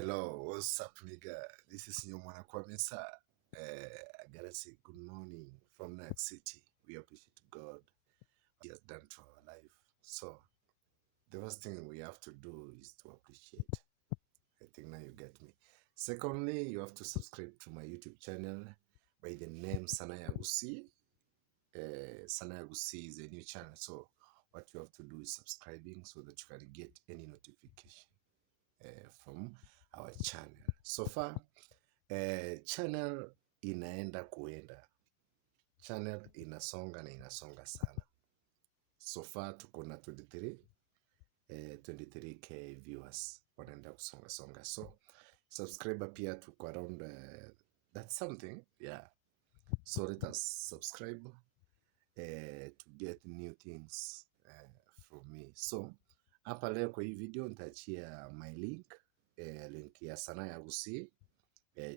Hello, what's up, nigga? This is Nyomwana Kwamesa. I gotta say good morning from Next City. We appreciate God He has done to our life. So, the first thing we have to do is to appreciate. I think now you get me. Secondly, you have to subscribe to my YouTube channel by the name Sanaya Gusii. Sanaya Gusii is a new channel. So, what you have to do is subscribing so that you can get any notification from our channel. So far, channel inaenda kuenda, channel inasonga na inasonga sana. So far tuko na 23k viewers, wanaenda kusonga songa. So subscriber pia tuko around that's something, yeah. So let us subscribe to get new things from me. So hapa leo kwa hii video nitaachia my link ya Sanaya Gusii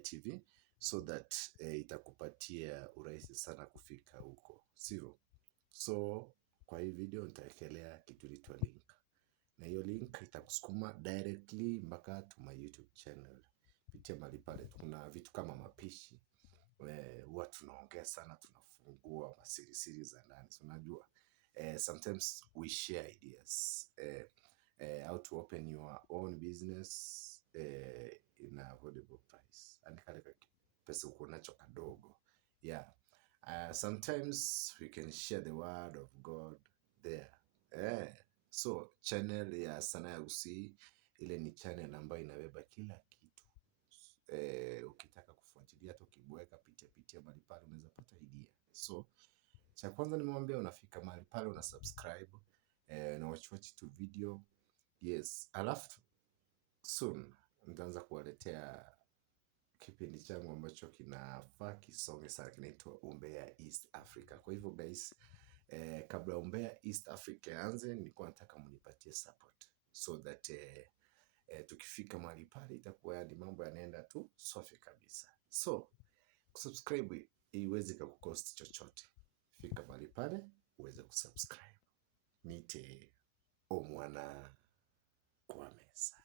TV so that itakupatia urahisi sana kufika huko, sivyo? So kwa hii video nitawekelea kitu inaitwa link, na hiyo link itakusukuma directly mpaka to my YouTube channel. Pitia mahali pale, kuna vitu kama mapishi, huwa tunaongea sana, tunafungua masirisiri za ndani. So unajua sometimes we share ideas how to open your own business in a affordable price, and kale pesa uko nacho kadogo, yeah. Sometimes we can share the word of God there. So channel ya Sanaya Gusii ile ni channel ambayo inabeba kila kitu. Ukitaka kufuatilia hata ukibweka pitia mahali pale unaweza pata idea. So cha kwanza nimemwambia unafika mahali pale una subscribe na watch tu video. Yes, alafu soon nitaanza kuwaletea kipindi changu ambacho kinafaa kisonge sana, kinaitwa Umbea East Africa. Kwa hivyo guys, kabla Umbea East Africa anze, nilikuwa nataka mnipatie support so that tukifika mahali pale itakuwa yani mambo yanaenda tu safi kabisa. So kusubscribe iwezi kukucost chochote. Fika mahali pale uweze kusubscribe. Nite Omwana Kwamesa.